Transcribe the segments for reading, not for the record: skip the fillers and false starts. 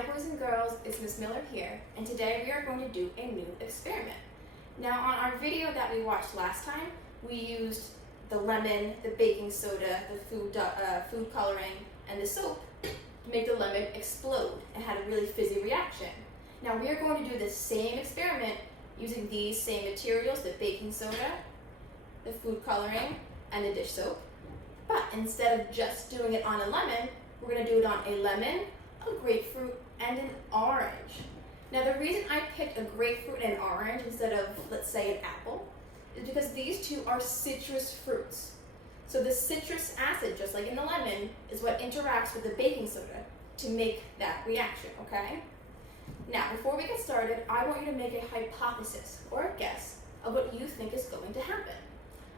Hi boys and girls, it's Miss Miller here, and today we are going to do a new experiment. Now on our video that we watched last time, we used the lemon, the baking soda, the food coloring, and the soap to make the lemon explode and had a really fizzy reaction. Now we are going to do the same experiment using these same materials, the baking soda, the food coloring, and the dish soap. But instead of just doing it on a lemon, we're going to do it on a lemon, a grapefruit, and an orange. Now the reason I picked a grapefruit and an orange instead of, let's say, an apple, is because these two are citrus fruits. So the citrus acid, just like in the lemon, is what interacts with the baking soda to make that reaction, okay? Now, before we get started, I want you to make a hypothesis or a guess of what you think is going to happen.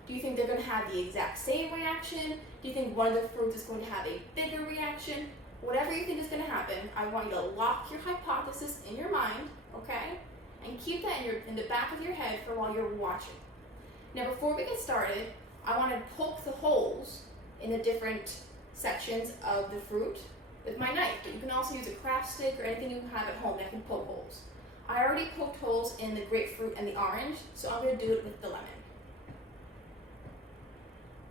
Do you think they're going to have the exact same reaction? Do you think one of the fruits is going to have a bigger reaction? Whatever you think is going to happen, I want you to lock your hypothesis in your mind, okay? And keep that in the back of your head for while you're watching. Now, before we get started, I want to poke the holes in the different sections of the fruit with my knife. But you can also use a craft stick or anything you have at home that can poke holes. I already poked holes in the grapefruit and the orange, so I'm going to do it with the lemon.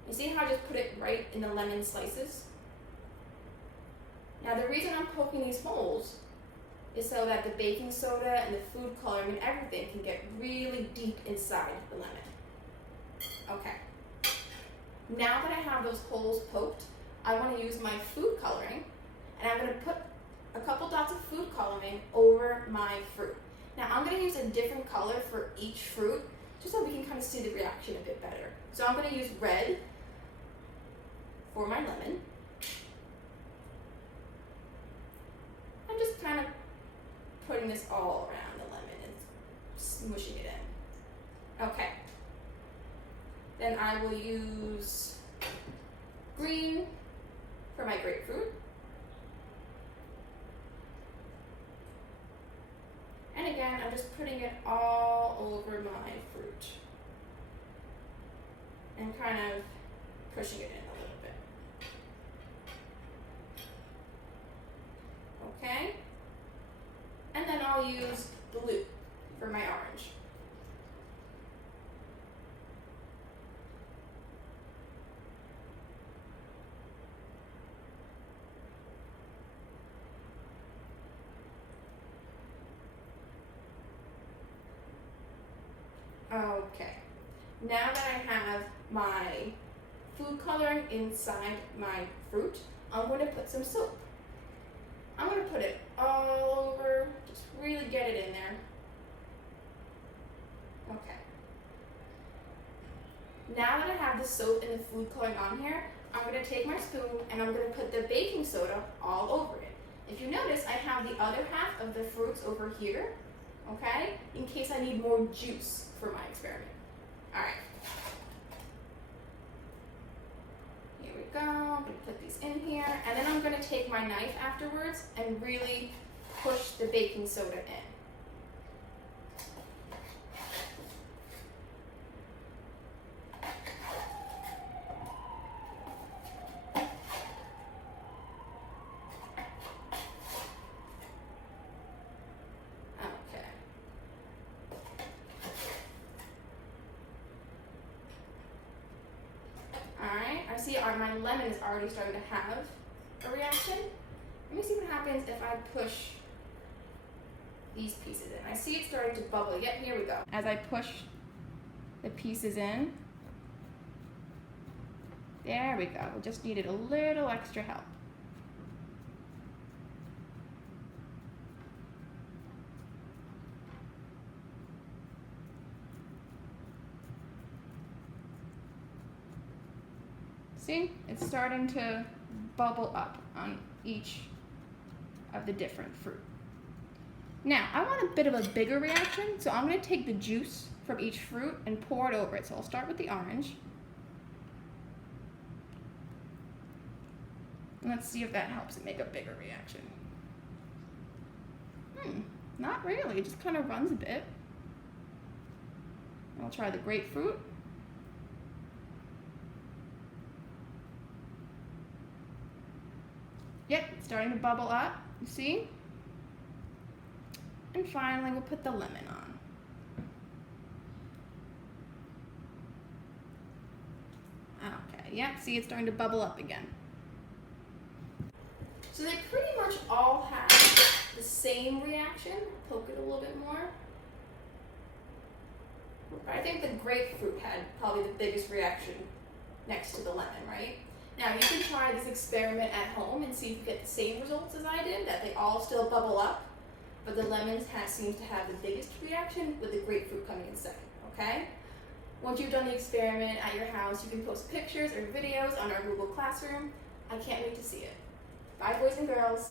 You see how I just put it right in the lemon slices? Now the reason I'm poking these holes is so that the baking soda and the food coloring and everything can get really deep inside the lemon. Okay. Now that I have those holes poked, I want to use my food coloring, and I'm going to put a couple dots of food coloring over my fruit. Now I'm going to use a different color for each fruit, just so we can kind of see the reaction a bit better. So I'm going to use red for my lemon. I'm just kind of putting this all around the lemon and smooshing it in. Okay. Then I will use green for my grapefruit. And again, I'm just putting it all over my fruit and kind of pushing it in a little bit. Okay? And then I'll use blue for my orange. Okay, now that I have my food coloring inside my fruit, I'm going to put some soap. I'm going to put it all over, just really get it in there. Okay. Now that I have the soap and the food coloring on here, I'm going to take my spoon and I'm going to put the baking soda all over it. If you notice, I have the other half of the fruits over here, okay, in case I need more juice for my experiment. All right. Here we go. I'm going to put these in here, and then I'm going to take my knife afterwards and really push the baking soda in. I see my lemon is already starting to have a reaction. Let me see what happens if I push these pieces in. I see it starting to bubble. Yep, here we go. As I push the pieces in, there we go. We just needed a little extra help. See, it's starting to bubble up on each of the different fruit. Now, I want a bit of a bigger reaction, so I'm going to take the juice from each fruit and pour it over it. So I'll start with the orange. And let's see if that helps it make a bigger reaction. Not really, it just kind of runs a bit. I'll try the grapefruit. Yep, it's starting to bubble up, you see? And finally, we'll put the lemon on. Okay, yep, see it's starting to bubble up again. So they pretty much all have the same reaction. Poke it a little bit more. But I think the grapefruit had probably the biggest reaction next to the lemon, right? Now you can try this experiment at home and see if you get the same results as I did, that they all still bubble up, but the lemon seems to have the biggest reaction with the grapefruit coming in second, okay? Once you've done the experiment at your house, you can post pictures or videos on our Google Classroom. I can't wait to see it. Bye, boys and girls.